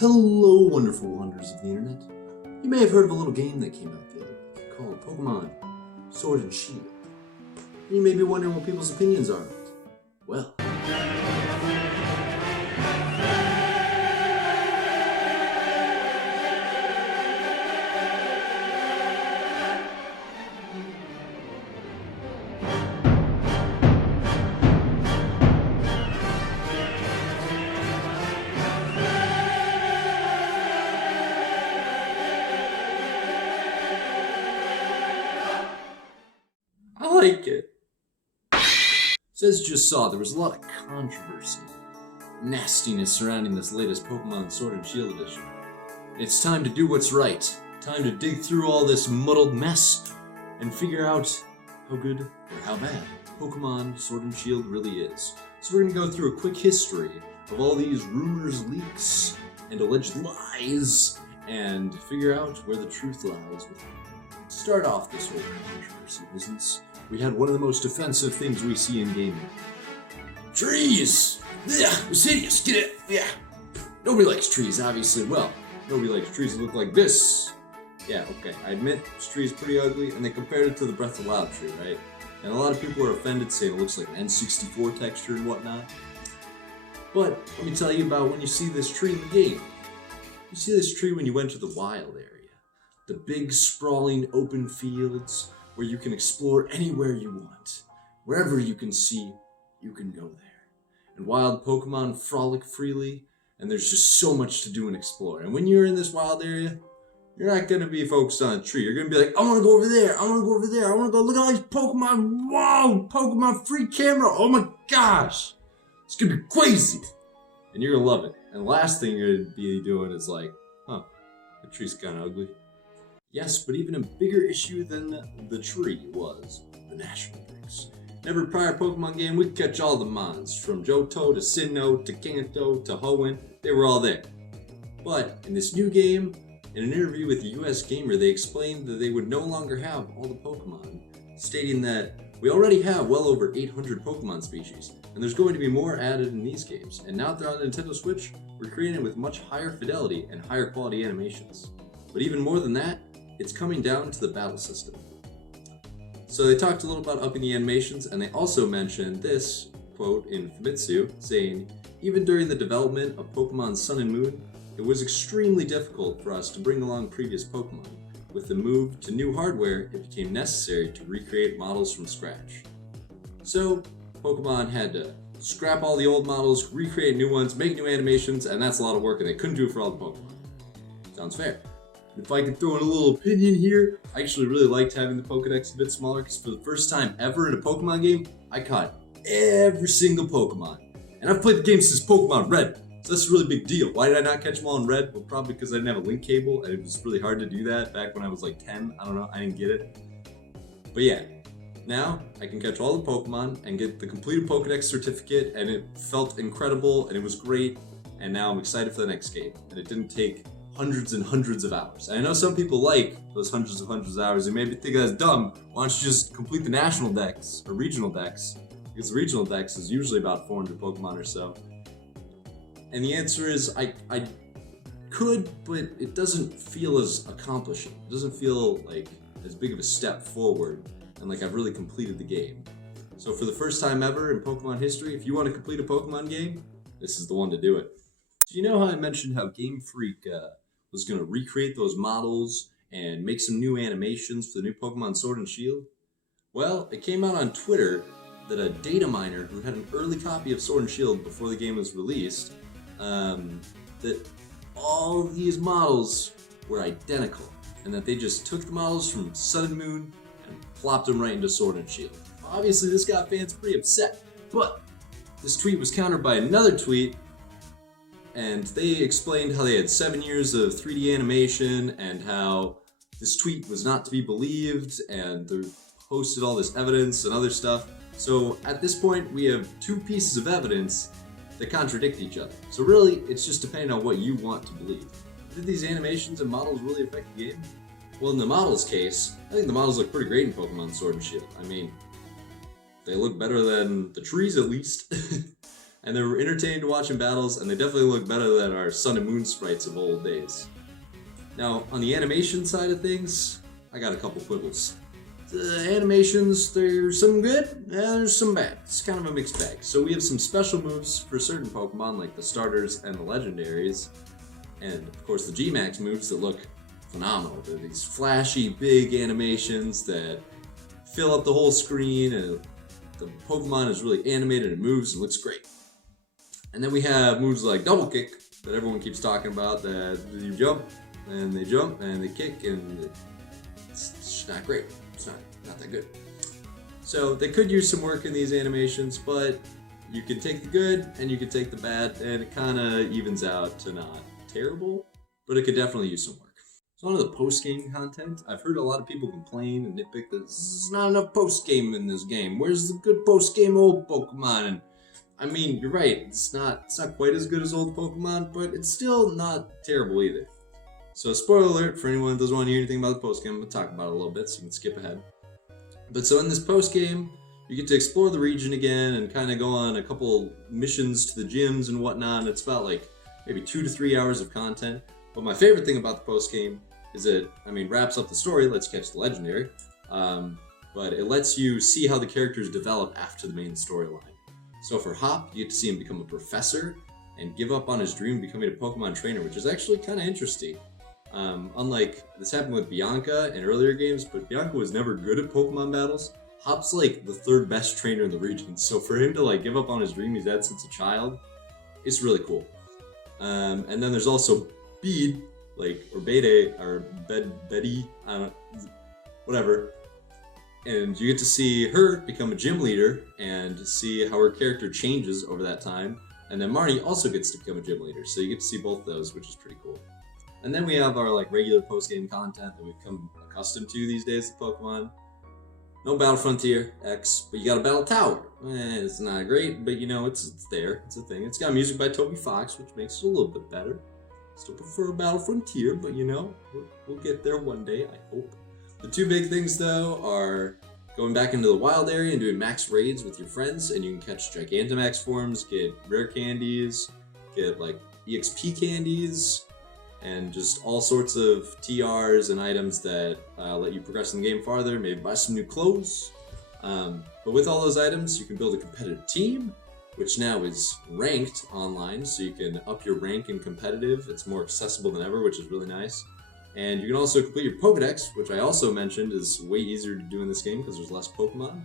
Hello, wonderful wonders of the internet. You may have heard of a little game that came out the other week called Pokemon Sword and Shield. You may be wondering what people's opinions are on it. Well, I like it. So as you just saw, there was a lot of controversy, nastiness surrounding this latest Pokemon Sword and Shield edition. It's time to do what's right. Time to dig through all this muddled mess and figure out how good or how bad Pokemon Sword and Shield really is. So we're going to go through a quick history of all these rumors, leaks, and alleged lies, and figure out where the truth lies with it. To start off this whole controversy business, we had one of the most offensive things we see in gaming. Trees! Yeah, it's hideous, get it? Yeah. Nobody likes trees, obviously. Well, nobody likes trees that look like this. Yeah, okay, I admit, this tree is pretty ugly, and they compared it to the Breath of the Wild tree, right? And a lot of people are offended, saying it looks like an N64 texture and whatnot. But let me tell you about when you see this tree in the game. You see this tree when you enter the wild area. The big, sprawling, open fields where you can explore anywhere you want. Wherever you can see, you can go there. And wild Pokemon frolic freely, and there's just so much to do and explore. And when you're in this wild area, you're not going to be focused on a tree. You're going to be like, I want to go over there, I want to go over there, I want to go look at all these Pokemon. Whoa, Pokemon free camera, oh my gosh. It's going to be crazy. And you're going to love it. And the last thing you're going to be doing is like, huh, the tree's kind of ugly. Yes, but even a bigger issue than the tree was the national decks. In every prior Pokemon game, we'd catch all the mons, from Johto to Sinnoh to Kanto to Hoenn, they were all there. But in this new game, in an interview with UsGamer, they explained that they would no longer have all the Pokemon, stating that we already have well over 800 Pokemon species, and there's going to be more added in these games, and now that they're on the Nintendo Switch, we're creating it with much higher fidelity and higher quality animations. But even more than that, it's coming down to the battle system. So they talked a little about upping the animations, and they also mentioned this quote in Famitsu, saying, even during the development of Pokemon Sun and Moon, it was extremely difficult for us to bring along previous Pokemon. With the move to new hardware, it became necessary to recreate models from scratch. So, Pokemon had to scrap all the old models, recreate new ones, make new animations, and that's a lot of work, and they couldn't do it for all the Pokemon. Sounds fair. If I could throw in a little opinion here, I actually really liked having the Pokedex a bit smaller, because for the first time ever in a Pokemon game, I caught every single Pokemon. And I've played the game since Pokemon Red, so that's a really big deal. Why did I not catch them all in Red? Well, probably because I didn't have a link cable, and it was really hard to do that back when I was like 10. I don't know, I didn't get it. But yeah, now I can catch all the Pokemon and get the completed Pokedex certificate, and it felt incredible, and it was great, and now I'm excited for the next game. And it didn't take hundreds and hundreds of hours. And I know some people like those hundreds of hours. They maybe think that's dumb. Why don't you just complete the national decks or regional decks? Because the regional decks is usually about 400 Pokemon or so. And the answer is I could, but it doesn't feel as accomplishing. It doesn't feel like as big of a step forward and like I've really completed the game. So for the first time ever in Pokemon history, if you want to complete a Pokemon game, this is the one to do it. So you know how I mentioned how Game Freak was going to recreate those models and make some new animations for the new Pokemon Sword and Shield? Well, it came out on Twitter that a data miner who had an early copy of Sword and Shield before the game was released, that all these models were identical, and that they just took the models from Sun and Moon and plopped them right into Sword and Shield. Obviously, this got fans pretty upset, but this tweet was countered by another tweet, and they explained how they had 7 years of 3D animation and how this tweet was not to be believed, and they posted all this evidence and other stuff. So at this point, we have two pieces of evidence that contradict each other. So really, it's just depending on what you want to believe. Did these animations and models really affect the game? Well, in the models case, I think the models look pretty great in Pokemon Sword and Shield. I mean, they look better than the trees at least. And they were entertaining to watch in battles, and they definitely look better than our Sun and Moon sprites of old days. Now, on the animation side of things, I got a couple quibbles. The animations, there's some good, and there's some bad. It's kind of a mixed bag. So we have some special moves for certain Pokemon, like the starters and the legendaries, and of course the G-Max moves that look phenomenal. They're these flashy, big animations that fill up the whole screen, and the Pokemon is really animated and moves and looks great. And then we have moves like Double Kick that everyone keeps talking about, that you jump, and they kick, and it's just not great. It's not that good. So they could use some work in these animations, but you can take the good and you can take the bad, and it kind of evens out to not terrible, but it could definitely use some work. So on to the post-game content. I've heard a lot of people complain and nitpick that there's not enough post-game in this game. Where's the good post-game old Pokemon? And I mean, you're right, it's not quite as good as old Pokemon, but it's still not terrible either. So spoiler alert for anyone that doesn't want to hear anything about the post-game, I'm going to talk about it a little bit so you can skip ahead. But so in this post-game, you get to explore the region again and kind of go on a couple missions to the gyms and whatnot. It's about like maybe 2 to 3 hours of content. But my favorite thing about the post-game is it, wraps up the story, lets you catch the legendary, but it lets you see how the characters develop after the main storyline. So for Hop, you get to see him become a professor and give up on his dream of becoming a Pokemon trainer, which is actually kind of interesting. Unlike, this happened with Bianca in earlier games, but Bianca was never good at Pokemon battles. Hop's like the 3rd best trainer in the region, so for him to like give up on his dream he's had since a child, it's really cool. And then there's also Bede, or Bede, or Betty, I don't know, whatever. And you get to see her become a gym leader and see how her character changes over that time. And then Marnie also gets to become a gym leader, so you get to see both those, which is pretty cool. And then we have our regular post-game content that we've come accustomed to these days with Pokemon. No Battle Frontier X, but you got a Battle Tower. It's not great, but it's there. It's a thing. It's got music by Toby Fox, which makes it a little bit better. Still prefer Battle Frontier, but we'll get there one day, I hope. The 2 big things, though, are going back into the wild area and doing max raids with your friends, and you can catch Gigantamax forms, get rare candies, get EXP candies, and just all sorts of TRs and items that let you progress in the game farther, maybe buy some new clothes. But with all those items, you can build a competitive team, which now is ranked online, so you can up your rank in competitive. It's more accessible than ever, which is really nice. And you can also complete your Pokedex, which I also mentioned is way easier to do in this game because there's less Pokemon.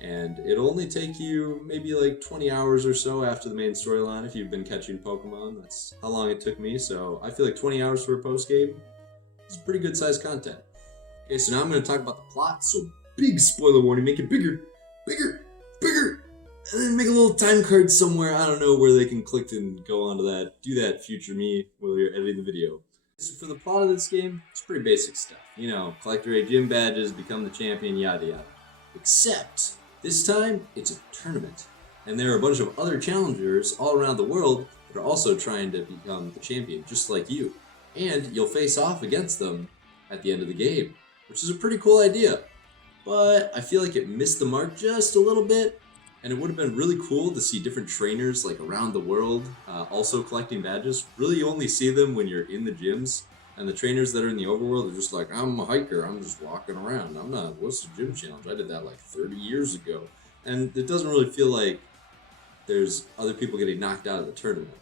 And it'll only take you maybe 20 hours or so after the main storyline if you've been catching Pokemon. That's how long it took me, so I feel like 20 hours for a post-game is pretty good sized content. Okay, so now I'm going to talk about the plot, so big spoiler warning, make it bigger, and then make a little time card somewhere, I don't know, where they can click and go onto that. Do that, future me, while you're editing the video. So for the plot of this game, it's pretty basic stuff. Collect your gym badges, become the champion, yada yada. Except, this time, it's a tournament. And there are a bunch of other challengers all around the world that are also trying to become the champion, just like you. And you'll face off against them at the end of the game, which is a pretty cool idea. But I feel like it missed the mark just a little bit, and it would have been really cool to see different trainers around the world also collecting badges. Really, you only see them when you're in the gyms, and the trainers that are in the overworld are just like, I'm a hiker, I'm just walking around, what's the gym challenge? I did that 30 years ago. And it doesn't really feel like there's other people getting knocked out of the tournament.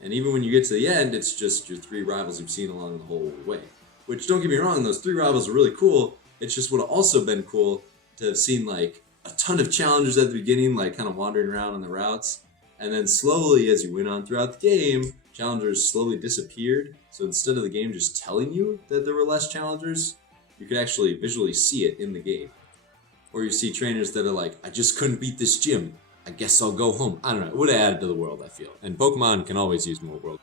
And even when you get to the end, it's just your 3 rivals you've seen along the whole way. Which, don't get me wrong, those 3 rivals are really cool. It just would have also been cool to have seen a ton of challengers at the beginning, kind of wandering around on the routes. And then slowly, as you went on throughout the game, challengers slowly disappeared. So instead of the game just telling you that there were less challengers, you could actually visually see it in the game. Or you see trainers that are like, I just couldn't beat this gym, I guess I'll go home. I don't know, it would have added to the world, I feel. And Pokemon can always use more world.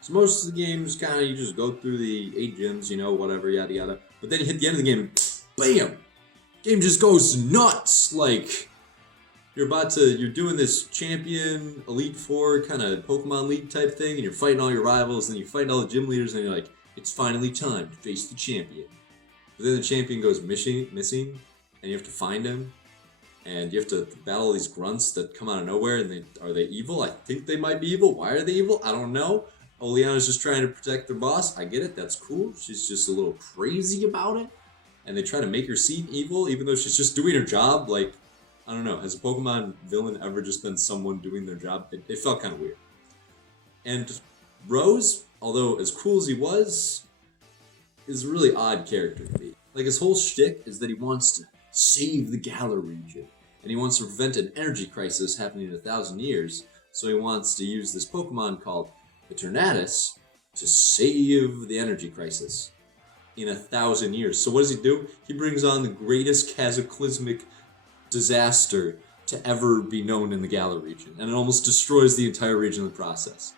So most of the games, you just go through the 8 gyms, whatever, yada yada. But then you hit the end of the game, and bam! Game just goes nuts! You're doing this champion, Elite Four kind of Pokemon League type thing, and you're fighting all your rivals, and you're fighting all the gym leaders, and you're like, it's finally time to face the champion. But then the champion goes missing, and you have to find him. and you have to battle these grunts that come out of nowhere, and are they evil? I think they might be evil. Why are they evil? I don't know. Oleana's just trying to protect their boss. I get it, that's cool. She's just a little crazy about it, and they try to make her seem evil, even though she's just doing her job. Like, I don't know, has a Pokemon villain ever just been someone doing their job? It felt kind of weird. And Rose, although as cool as he was, is a really odd character to me. Like, his whole shtick is that he wants to save the Galar region, and he wants to prevent an energy crisis happening in 1,000 years, so he wants to use this Pokemon called Eternatus to save the energy crisis in 1,000 years. So what does he do? He brings on the greatest cataclysmic disaster to ever be known in the Galar region, and it almost destroys the entire region in the process.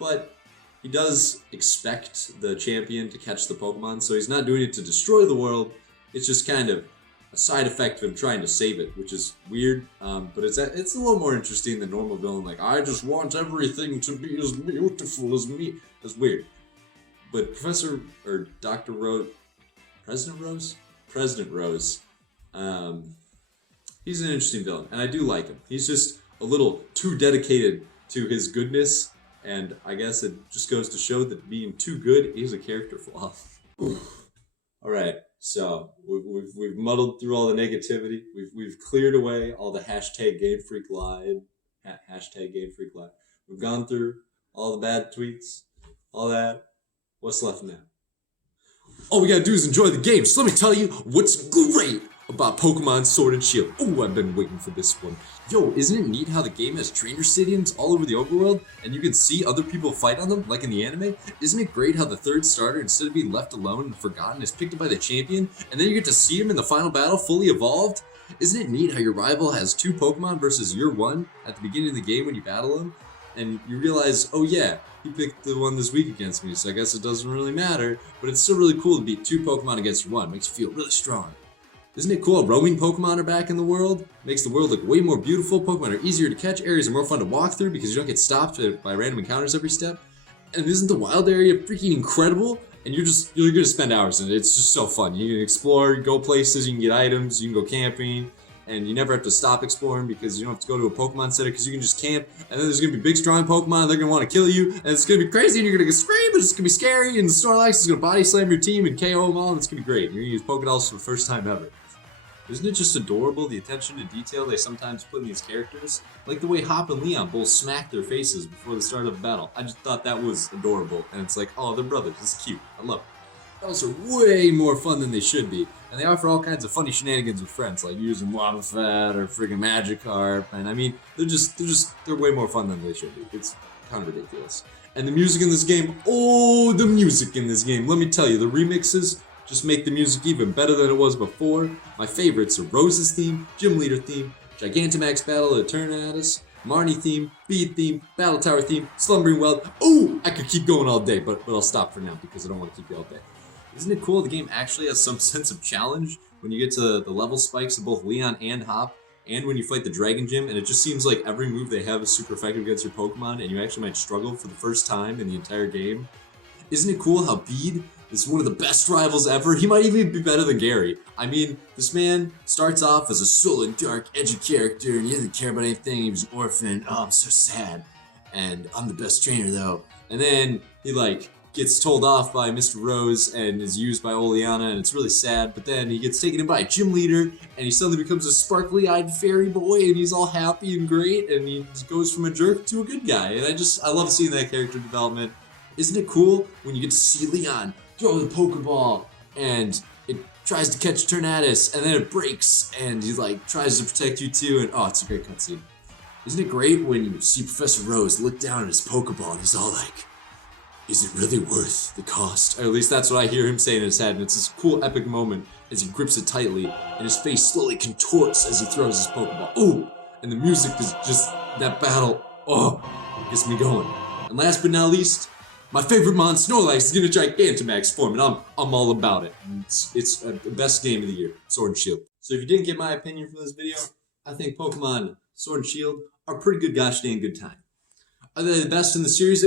But he does expect the champion to catch the Pokemon, so he's not doing it to destroy the world. It's just kind of a side effect of him trying to save it, which is weird, but it's a little more interesting than normal villain. Like, I just want everything to be as beautiful as me. It's weird. But Dr. Rose, President Rose, he's an interesting villain, and I do like him. He's just a little too dedicated to his goodness, and I guess it just goes to show that being too good is a character flaw. Alright, so we've muddled through all the negativity. We've cleared away all the hashtag Game Freak lied. Hashtag Game Freak lied. We've gone through all the bad tweets, all that. What's left now? All we gotta do is enjoy the game. So let me tell you what's great about Pokemon Sword and Shield. Oh, I've been waiting for this one. Yo, isn't it neat how the game has trainer stadiums all over the overworld, and you can see other people fight on them, like in the anime? Isn't it great how the third starter, instead of being left alone and forgotten, is picked up by the champion, and then you get to see him in the final battle fully evolved? Isn't it neat how your rival has 2 Pokemon versus your 1 at the beginning of the game when you battle him? And you realize, oh yeah, he picked the one this week against me, so I guess it doesn't really matter, but it's still really cool to beat 2 Pokemon against your 1. Makes you feel really strong. Isn't it cool how roaming Pokemon are back in the world? Makes the world look way more beautiful. Pokemon are easier to catch, areas are more fun to walk through because you don't get stopped by random encounters every step. And isn't the wild area freaking incredible? And you're gonna spend hours in it. It's just so fun. You can explore, go places, you can get items, you can go camping, and you never have to stop exploring because you don't have to go to a Pokemon Center because you can just camp, and then there's gonna be big strong Pokemon, they're gonna want to kill you, and it's gonna be crazy, and you're gonna scream, and it's gonna be scary, and the Snorlax is gonna body slam your team and KO them all, and it's gonna be great. You're gonna use Pokédolls for the first time ever. Isn't it just adorable, the attention to detail they sometimes put in these characters? Like the way Hop and Leon both smack their faces before the start of the battle. I just thought that was adorable, and it's like, oh, they're brothers, it's cute, I love it. Battles are way more fun than they should be, and they offer all kinds of funny shenanigans with friends, like using Wobbuffet or friggin' Magikarp, and I mean, they're way more fun than they should be. It's kind of ridiculous. And the music in this game, oh, the music in this game, let me tell you, the remixes just make the music even better than it was before. My favorites are Rose's theme, Gym Leader theme, Gigantamax Battle of Eternatus, Marnie theme, Bead theme, Battle Tower theme, Slumbering Weald. Oh, I could keep going all day, but I'll stop for now because I don't want to keep you all day. Isn't it cool the game actually has some sense of challenge when you get to the level spikes of both Leon and Hop, and when you fight the Dragon Gym, and it just seems like every move they have is super effective against your Pokemon, and you actually might struggle for the first time in the entire game. Isn't it cool how Bead is one of the best rivals ever? He might even be better than Gary. I mean, this man starts off as a sullen, dark, edgy character, and he doesn't care about anything. He was an orphan. Oh, I'm so sad. And I'm the best trainer, though. And then he, gets told off by Mr. Rose and is used by Oleana, and it's really sad. But then he gets taken in by a gym leader, and he suddenly becomes a sparkly-eyed fairy boy, and he's all happy and great, and he just goes from a jerk to a good guy. And I love seeing that character development. Isn't it cool when you get to see Leon throw the Pokeball, and it tries to catch Eternatus, and then it breaks, and he tries to protect you too, and oh, it's a great cutscene. Isn't it great when you see Professor Rose look down at his Pokeball, and he's all like, is it really worth the cost? Or at least that's what I hear him saying in his head, and it's this cool epic moment as he grips it tightly, and his face slowly contorts as he throws his Pokeball. Ooh! And the music is just, that battle, oh, gets me going. And last but not least, my favorite mon, Snorlax, is gonna Gigantamax form, and I'm all about it. It's the best game of the year, Sword and Shield. So if you didn't get my opinion from this video, I think Pokemon Sword and Shield are a pretty good gosh dang good time. Are they the best in the series?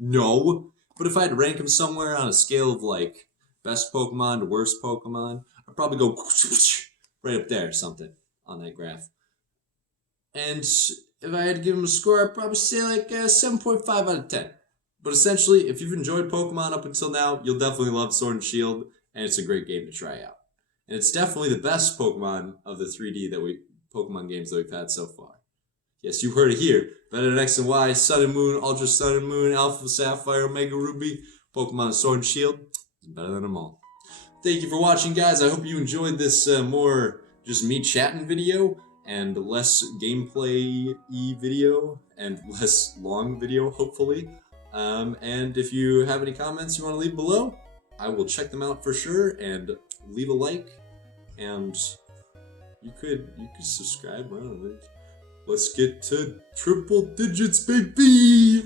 No. But if I had to rank them somewhere on a scale of best Pokemon to worst Pokemon, I'd probably go right up there or something. on that graph. And if I had to give them a score, I'd probably say like 7.5 out of 10. But essentially, if you've enjoyed Pokemon up until now, you'll definitely love Sword and Shield, and it's a great game to try out. And it's definitely the best Pokemon of the 3D Pokemon games that we've had so far. Yes, you heard it here. Better than X and Y, Sun and Moon, Ultra Sun and Moon, Alpha Sapphire, Omega Ruby, Pokemon Sword and Shield. It's better than them all. Thank you for watching, guys. I hope you enjoyed this more just me chatting video and less gameplay-y video and less long video, hopefully. And if you have any comments you want to leave below, I will check them out for sure and leave a like. And you could subscribe. I don't know. Let's get to triple digits, baby!